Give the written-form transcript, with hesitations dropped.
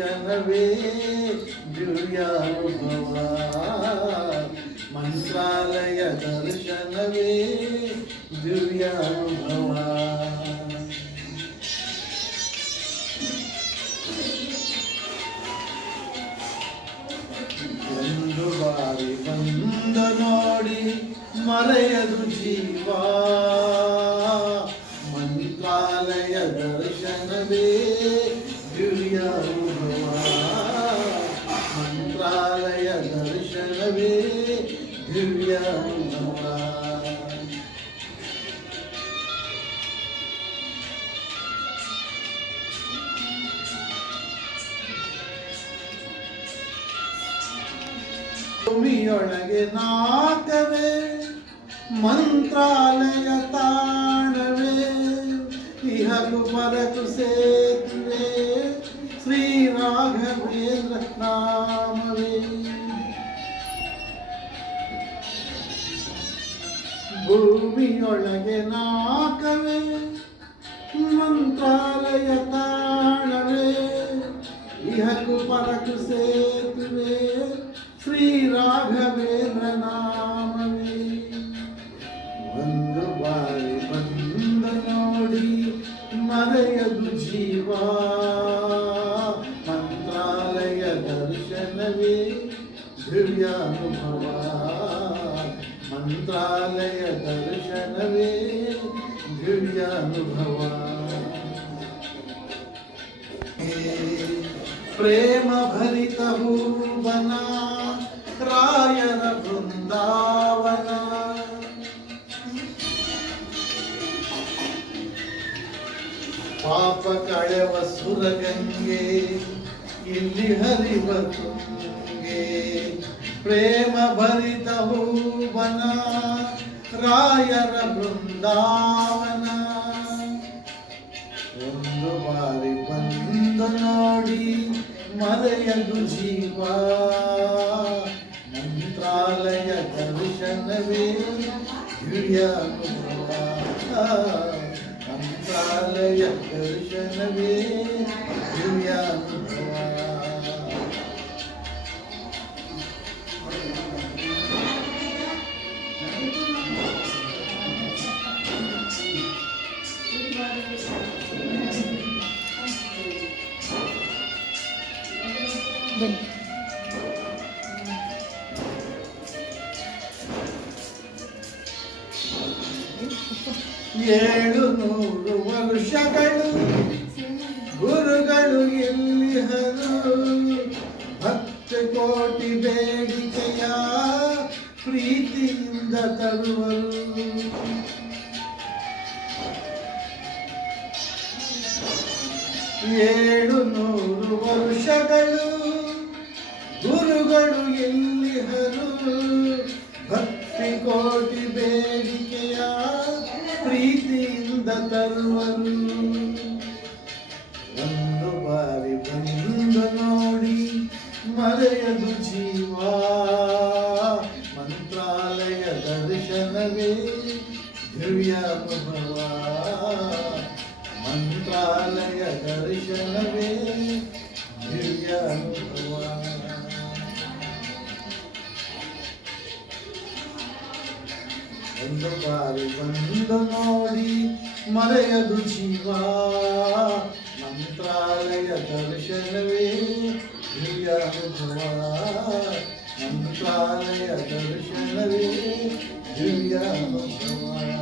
ದರ್ಶನವೇ ದಿವ್ಯಾನುಭವ ಮಂತ್ರಾಲಯ ದರ್ಶನವೇ ದಿವ್ಯಾನುಭವ ಒಂದು ಬಾರಿ ಬಂದು ನೋಡಿ ಮರೆಯದು ಜೀವ ಮಂತ್ರಾಲಯ ದರ್ಶನವೇ ದಿವ್ಯಾನುಭವ ಮಂತ್ರಾಲಯ ದರ್ಶನವೇ ದಿವ್ಯಾನುಭವ ಭೂಮಿಯೊಳಗೆ ನಾಟವೇ ಮಂತ್ರಾಲಯ ತಾಣವೇ ಇಹಕು ಪರಕು ಸೇತುವೆ ಶ್ರೀ ರಾಘವೇಂದ್ರ ನಾಮವೇ ಭೂಮಿಯೊಳಗೆ ನಾಟವೇ ಮಂತ್ರಾಲಯ ತಾಣವೇ ಇಹಕು ಪರಕು ಸೇತುವೆ ಶ್ರೀ ರಾಘವೇಂದ್ರ ನಾಮವೇ ಒಂದು ಬಾರಿ ಬಂದು ನೋಡಿ ಮರೆಯದು ಜೀವ ಮಂತ್ರಾಲಯ ದರ್ಶನವೇ ದಿವ್ಯಾನುಭವ ಮಂತ್ರಾಲಯ ದರ್ಶನವೇ ದಿವ್ಯಾನುಭವ ಪ್ರೇಮ ಭರಿತ ಭುವನ ರಾಯರ ಬೃಂದಾವನ ಪಾಪ ಕಳೆವ ಸುರಗಂಗೆ ಇಲ್ಲಿ ಹರಿವ ತುಂಗೆ ಪ್ರೇಮ ಭರಿತ ಭುವನ ರಾಯರ ಬೃಂದಾವನ ಒಂದು ಬಾರಿ ಬಂದು ನೋಡಿ ಮರೆಯದು ಜೀವ ಮಂತ್ರಾಲಯ ದರ್ಶನವೇ ದಿವ್ಯಾನುಭವ ಮಂತ್ರಾಲಯ ದರ್ಶನವೇ ದಿವ್ಯಾನುಭವ ಏಳು ನೂರು ವರ್ಷಗಳು ಗುರುಗಳು ಎಲ್ಲಿಹರು ಭಕ್ತ ಕೋಟಿ ಬೇಡಿಕೆಯ ಪ್ರೀತಿಯಿಂದ ತರುವರು ಏಳು ನೂರು ವರ್ಷಗಳು ಗುರುಗಳು ಎಲ್ಲಿಹರು ಭಕ್ತಿ ಕೋಟಿ ಬೇಡಿಕೆಯ ಪ್ರೀತಿಯಿಂದ ತರುವರು ಒಂದು ಬಾರಿ ಬಂದು ನೋಡಿ ಮರೆಯದು ಜೀವ ಮಂತ್ರಾಲಯ ದರ್ಶನವೇ ದಿವ್ಯಾನುಭವ ಮಂತ್ರಾಲಯ ದರ್ಶನವೇ ದಿವ್ಯಾನುಭವ ಒಂದು ಬಾರಿ ಬಂದು ನೋಡಿ ಮರೆಯದು ಜೀವ ಮಂತ್ರಾಲಯ ದರ್ಶನವೇ ದಿವ್ಯಾನುಭವ ಮಂತ್ರಾಲಯ ದರ್ಶನವೇ ದಿವ್ಯಾನುಭವ